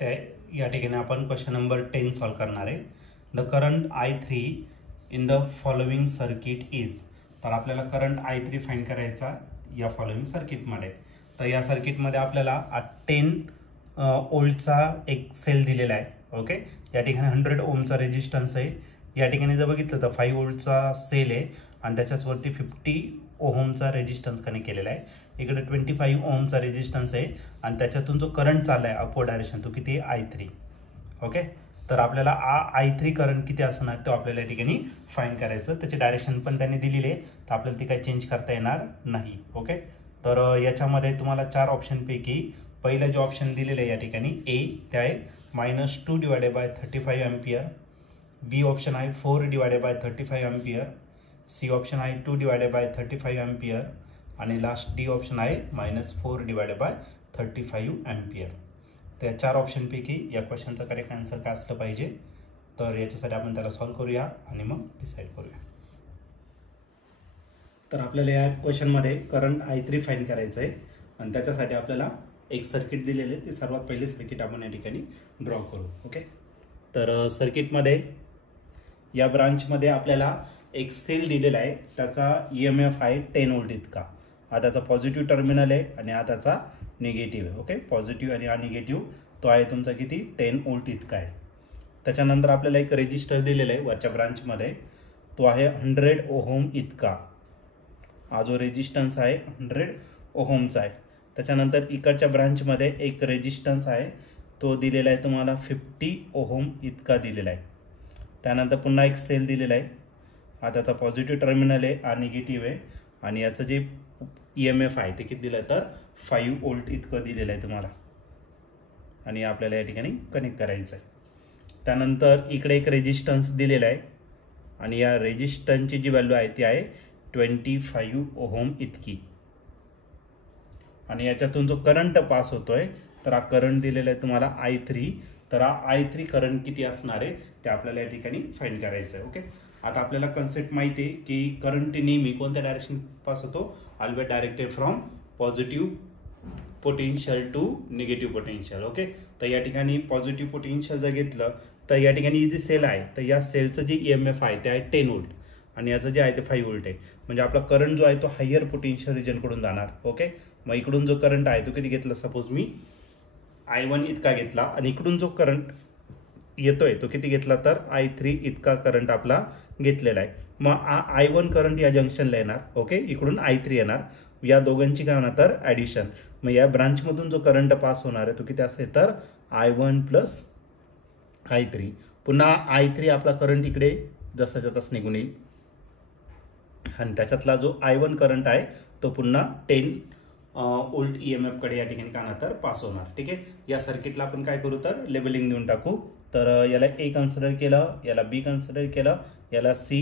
त्या या ठिकाणी आपण क्वेश्चन नंबर 10 सॉल्व करणार आहे. The current I3 in the following circuit is. तर आपल्याला करंट I3 फाइंड करायचा या फॉलोइंग सर्किटमध्ये. तर या सर्किटमध्ये आपल्याला 10 ओल्टचा एक सेल दिलेला आहे. ओके, या ठिकाणी 100 ओमचा रेजिस्टन्स आहे. या ठिकाणी जर बघितलं तर 5 वोल्टचा सेल आहे आणि त्याच्यावरती 50 ओहमचा रेजिस्टन्स कनेक्ट केलेला आहे. इकडे 25 ओहमचा रेजिस्टन्स आहे आणि त्याच्यातून जो करंट चालला आहे अपवर्ड डायरेक्शन तो किती आहे I3. ओके, तर आपल्याला I3 करंट किती असणार तो आपल्याला या ठिकाणी फाइंड करायचं. त्याची डायरेक्शन पण त्यांनी दिलेली आहे तर आपल्याला ती काही चेंज करता येणार नाही. ओके, तर याच्यामध्ये तुम्हाला 4 ऑप्शनपैकी पहिलं जे ऑप्शन दिलेलं आहे या ठिकाणी ए ते आहे -2 / 35 एम्पियर. बी ऑप्शन आहे 4 / 35 एम्पियर. सी ऑप्शन आहे 2 / 35 एम्पियर आणि लास्ट डी ऑप्शन आहे -4 / 35 एम्पियर. त्या 4 ऑप्शनपैकी या क्वेश्चनचा करेक्ट आन्सर काय असलं पाहिजे. तर याच्यासाठी आपण त्याला सॉल्व करूया आणि मग डिसाईड करूया. तर आपल्याला या क्वेश्चनमध्ये करंट I3 फाइंड करायचं आहे आणि त्याच्यासाठी आपल्याला एक सर्किट दिलेले आहे. ते सर्वात पहिले सर्किट आपण या ठिकाणी ड्रॉ करू. ओके, तर सर्किटमध्ये या ब्रांचमध्ये आपल्याला एक सेल दिलेला आहे. त्याचा EMF आहे 10 वोल्ट इतका. हा त्याचा पॉझिटिव्ह टर्मिनल आहे आणि हा त्याचा निगेटिव्ह आहे. ओके, पॉझिटिव्ह आणि हा निगेटिव्ह तो आहे तुमचा किती 10 वोल्ट इतका आहे. त्याच्यानंतर आपल्याला एक रेजिस्टर दिलेला आहे वरच्या ब्रांचमध्ये. तो आहे 100 ओहम इतका. हा जो रेजिस्टन्स आहे 100 ओहमचा आहे. त्याच्यानंतर इकडच्या ब्रांचमध्ये एक रेजिस्टन्स आहे तो दिलेला आहे तुम्हाला 50 ओहम इतका दिलेला आहे. त्यानंतर पुन्हा एक सेल दिलेला आहे. हा त्याचा पॉझिटिव्ह टर्मिनल आहे हा निगेटिव्ह आहे आणि याचं जे EMF आहे ते किती दिलं तर 5 वोल्ट इतकं दिलेलं आहे तुम्हाला आणि आपल्याला या ठिकाणी कनेक्ट करायचं आहे. त्यानंतर इकडे एक रेजिस्टन्स दिलेला आहे आणि या रेजिस्टन्सची जी व्हॅल्यू आहे ती आहे 25 ओहम इतकी आणि याच्यातून जो करंट पास होतोय तर हा करंट दिलेला आहे तुम्हाला I3. तर हा I3 करंट किती असणार आहे ते आपल्याला या ठिकाणी फाइंड करायचं आहे. ओके, आता आपल्याला कन्सेप्ट माहिती आहे की करंट नेहमी कोणत्या डायरेक्शन पास होतो, always directed from positive potential to negative potential. Okay, तर या ठिकाणी पॉझिटिव्ह पोटेन्शियल जर घेतलं तर या ठिकाणी ही जी सेल आहे तर या सेलचं जे EMF आहे ते आहे 10 वोल्ट आणि याचं जे आहे ते 5 वोल्ट आहे. म्हणजे आपला करंट जो आहे तो हायर पोटेन्शियल रिजनकडून जाणार. ओके, मग इकडून जो करंट आहे तो किती घेतला, सपोज मी I1 इतका घेतला आणि इकडून जो करंट येतोय तो किती घेतला तर I3 इतका करंट आपला घेतलेला आहे. मग I1 करंट या जंक्शनला येणार. ओके, इकडून I3 येणार. या दोघांची काय होणार तर ॲडिशन. मग या ब्रांचमधून जो करंट पास होणार आहे तो किती असेल तर I1 + I3. पुन्हा I3 आपला करंट इकडे जसाच्या तसं निघून येईल आणि त्याच्यातला जो I1 करंट आहे तो पुन्हा 10 वोल्ट EMF कडे या ठिकाणी काय तर पास होणार. ठीक आहे, या सर्किटला आपण काय करू तर लेबलिंग देऊन टाकू. तर याला A कन्सिडर केलं, याला B कन्सिडर केलं, याला C,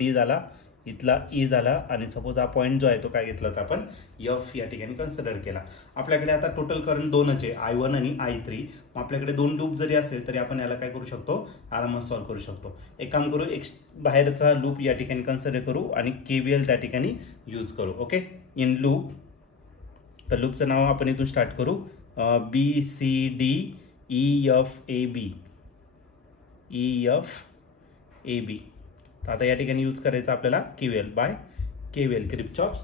D झाला, इथला E झाला आणि सपोज हा पॉईंट जो आहे तो काय घेतला तर आपण F या ठिकाणी कन्सिडर केला. आपल्याकडे आता टोटल करंट 2च आहे, I1 आणि I3. मग आपल्याकडे 2 लूप जरी असेल तरी आपण याला काय करू शकतो, आरामात सॉल्व्ह करू शकतो. एक काम करू, एक बाहेरचा लूप या ठिकाणी कन्सिडर करू आणि KVL त्या ठिकाणी यूज करू. Okay, in loop. तर लूपचं नाव आपण इथून स्टार्ट करू, BCDEFAB. तर आता या ठिकाणी यूज करायचं आपल्याला KVL किर्चॉफ्स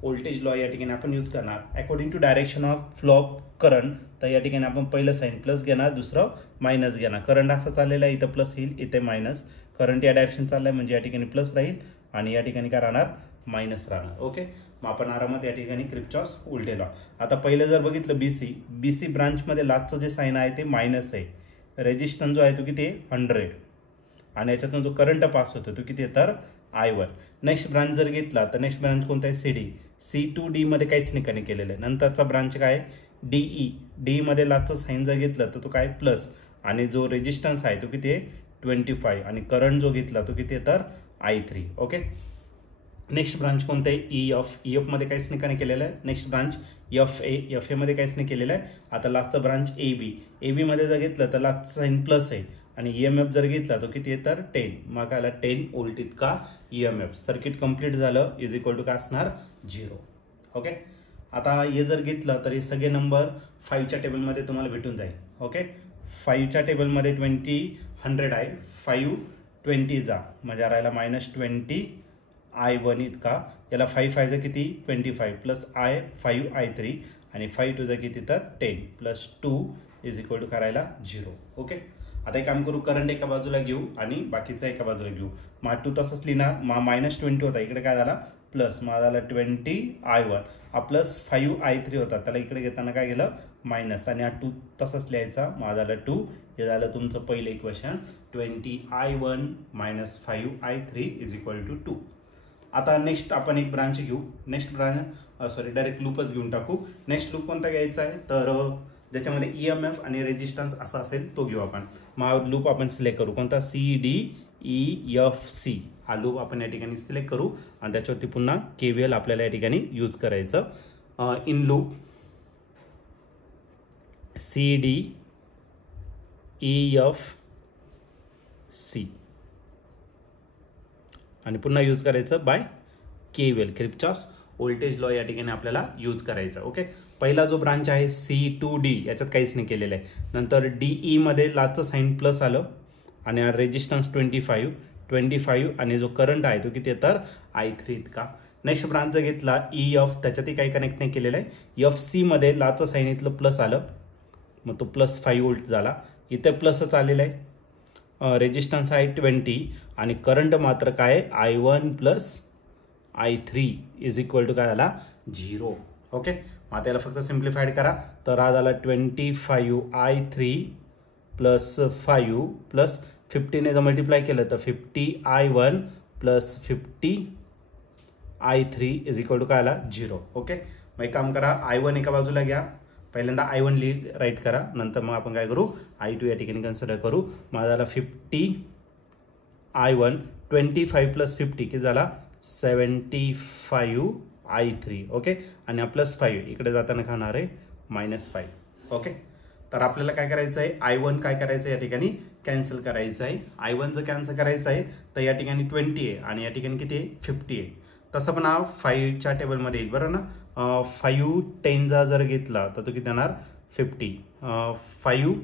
व्होल्टेज लॉ या ठिकाणी आपण यूज करणार. According to direction of flow of current. तर या ठिकाणी आपण पहिलं साईन प्लस घेणार, दुसरं मायनस घेणार. करंट असा चाललेला आहे, इथं प्लस येईल, इथे मायनस. करंट या डायरेक्शन चाललाय म्हणजे या ठिकाणी प्लस राहील आणि या ठिकाणी काय राहणार मायनस राहणार. ओके, मग आपण आरामात या ठिकाणी किर्चॉफ्स व्होल्टेज लॉ. आता पहिलं जर बघितलं BC ब्रांचमध्ये लास्टचं जे साईन आहे ते मायनस आहे. रेजिस्टन्स जो आहे तो किती आहे 100 आणि याच्यातून जो करंट पास होतो तो किती आहे तर I1. नेक्स्ट ब्रांच जर घेतला तर नेक्स्ट ब्रांच कोणता आहे CD. C2D मध्ये काहीच नाही कनेक्ट केलेलं आहे. नंतरचा ब्रांच काय DE मध्ये लास्टचं साईन जर घेतलं तर तो काय प्लस आणि जो रेजिस्टन्स आहे तो किती आहे 25 आणि करंट जो घेतला तो किती आहे तर I3. ओके, नेक्स्ट ब्रांच कोणतं आहे EF मध्ये काहीच नाही कनेक्ट केलेलं आहे. नेक्स्ट ब्रांच FA मध्ये काहीच नाही केलेलं आहे. आता लास्टचा ब्रांच AB मध्ये जर घेतलं तर लास्टचा साईन प्लस आहे आणि EMF जर घेतला तो किती आहे तर 10. मग आला 10 वोल्ट इतका EMF. सर्किट कंप्लीट झालं इज इक्वल टू काय असणार 0. ओके, आता हे जर घेतलं तर हे सगळे नंबर 5च्या टेबलमध्ये तुम्हाला भेटून जाईल. ओके 5च्या टेबलमध्ये 100 आहे, 5 20 जा म्हणजे राहिला -20 इतका. याला 5 5 किती 25 प्लस I 5 I3 आणि 5 2 किती तर 10 प्लस 2 इज इक्वल टू करायला 0. ओके आता एक काम करू, करंट एका बाजूला घेऊ आणि बाकीचा एका बाजूला घेऊ. मग 2 तसंच लिहिणार, मग -20 होता, इकडे काय झाला प्लस, मग झाला 20 I1 हा प्लस 5 I3 होता, त्याला इकडे घेताना काय गेलं मायनस आणि हा 2 तसंच लिहायचा, मग झालं 2. हे झालं तुमचं पहिलं equation 20 I1 minus 5 I3 is equal to 2. आता नेक्स्ट आपण एक ब्रांच घेऊ, नेक्स्ट ब्रांच डायरेक्ट लूपच घेऊन टाकू. नेक्स्ट लूप कोणता घ्यायचा आहे तर ज्याच्यामध्ये EMF आणि रेजिस्टन्स असा असेल तो घेऊ आपण. मग लूप आपण सिलेक्ट करू कोणता CDEFC हा लूप आपण या ठिकाणी सिलेक्ट करू आणि त्याच्यावरती पुन्हा KVL आपल्याला या ठिकाणी यूज करायचं. इन लूप CDEFC आणि पुन्हा यूज करायचं by KVL Kirchhoff's voltage law या ठिकाणी आपल्याला यूज करायचा. ओके पहिला जो ब्रांच आहे C2D याच्यात काहीच नाही केलेलं आहे. नंतर DE मध्ये लाचं साईन प्लस आलं आणि रेजिस्टन्स 25 आणि जो करंट आहे तो किती तर I3 इतका. नेक्स्ट ब्रांच जर घेतला EF त्याच्यातही काही कनेक्ट नाही केलेलं आहे. FC मध्ये लाचं साईन इथलं प्लस आलं मग तो प्लस 5 व्होल्ट झाला, इथे प्लसच आलेलं आहे. रेजिस्टन्स आहे 20 आणि करंट मात्र काय I1 plus I3 is equal to काय झाला 0. ओके मग त्याला फक्त सिम्प्लिफाईड करा तर हा झाला 25 I3 प्लस 5 प्लस 50 ने जर मल्टिप्लाय केलं तर 50 I1 plus 50 I3 is equal to काय आला 0. ओके मग एक काम करा, I1 एका बाजूला घ्या, पहिल्यांदा I1 राईट करा, नंतर मग आपण काय करू I2 या ठिकाणी कन्सिडर करू. मग झाला 50 I1 25 प्लस 50 किती झाला 75 I3. ओके आणि हा प्लस 5 इकडे जाताना खाणार आहे -5. ओके तर आपल्याला काय करायचं आहे I1 काय करायचं आहे या ठिकाणी कॅन्सल करायचं आहे. I1 जर कॅन्सल करायचं आहे तर या ठिकाणी 20 आहे आणि या ठिकाणी किती आहे 50 आहे. तसं पण हा 5च्या टेबलमध्ये येईल बरं ना. 5 10 जर घेतला तर तो किती येणार 50. 5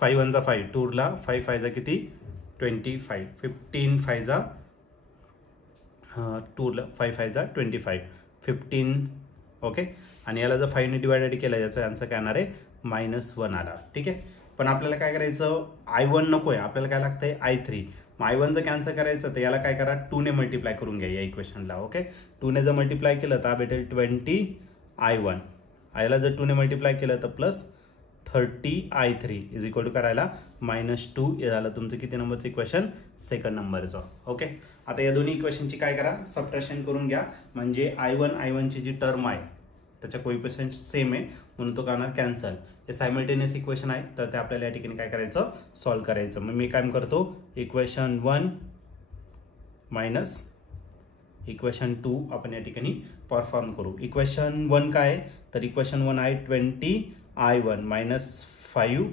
1 5 2ला 5 5 किती 25 15 5 2ला 5 5 25 15. ओके आणि याला जर 5 ने डिवायडेड केलं याचा आन्सर काय येणार आहे -1 आला. ठीक आहे पण आपल्याला काय करायचं I1 नको आहे, आपल्याला काय लागतंय I3. मग I1 जर कॅन्सल करायचं तर याला काय करा 2 ने मल्टिप्लाय करून घ्या या इक्वेशनला. ओके 2 ने जर मल्टिप्लाय केलं तर भेटेल 20 I1, याला जर 2 ने मल्टिप्लाय केलं तर plus 30 I3 is equal to करायला -2. हे झालं तुमचं किती नंबरचं इक्वेशन सेकंड नंबरचं. ओके आता या दोन्ही इक्वेशनची काय करा सबट्रॅक्शन करून घ्या म्हणजे I1 ची जी टर्म आहे त्याच्या कोइफिशियंट सेम आहे म्हणून तो करणार कॅन्सल. हे सायमल्टेनियस इक्वेशन आहे तर ते आपल्याला या ठिकाणी काय करायचं सॉल्व्ह करायचं. मग मी काय करतो इक्वेशन 1 मायनस इक्वेशन 2 आपण या ठिकाणी परफॉर्म करू. इक्वेशन 1 काय आहे तर इक्वेशन 1 आहे 20 I1 minus 5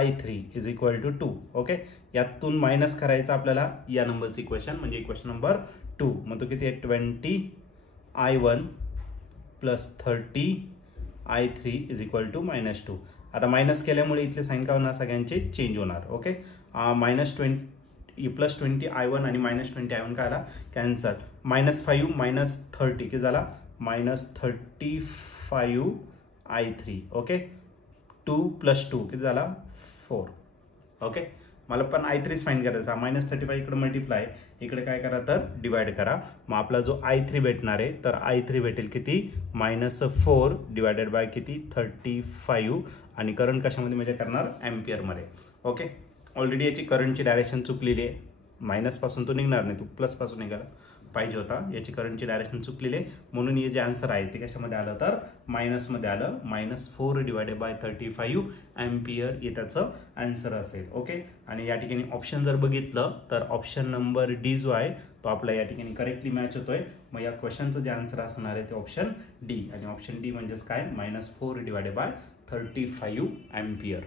I3 is equal to 2. Okay यातून मायनस करायचं आपल्याला या नंबरचं इक्वेशन म्हणजे इक्वेशन नंबर 2. मग तो किती आहे 20 I1 plus 30 I3 is equal to -2. आता मायनस केल्यामुळे इथले साईन काय होणार सगळ्यांचे चेंज होणार. ओके -20 प्लस 20 I1 आणि -20 I1 काय आला कॅन्सल. -5 -30 किती झाला -35 I3. ओके 2 + 2 किती झाला 4. ओके मला पण I3 फाइंड करायचा. -35 इकडे मल्टिप्लाय इकडे काय करा तर डिवाइड करा. मग आपला जो I3 भेटणार आहे तर I3 भेटेल किती -4 डिवायडेड बाय किती 35 आणि करंट कशामध्ये मेजर करणार एम्पियरमध्ये. ओके ऑलरेडी याची करंटची डायरेक्शन चुकलेली आहे, मायनसपासून तो निघणार नाही, तो प्लसपासून निघाला पाहिजे होता. याची करंटची डायरेक्शन चुकलेली आहे म्हणून हे जे आन्सर आहे ते कशामध्ये आलं तर मायनसमध्ये आलं. -4 डिवायडेड बाय 35 एम्पियर हे त्याचं आन्सर असेल. ओके आणि या ठिकाणी ऑप्शन जर बघितलं तर ऑप्शन नंबर डी जो आहे तो आपला या ठिकाणी करेक्टली मॅच होतोय. मग या क्वेश्चनचं जे आन्सर असणार आहे ते ऑप्शन डी आणि ऑप्शन डी म्हणजेच काय -4 डिवायडेड बाय 35 एम्पियर.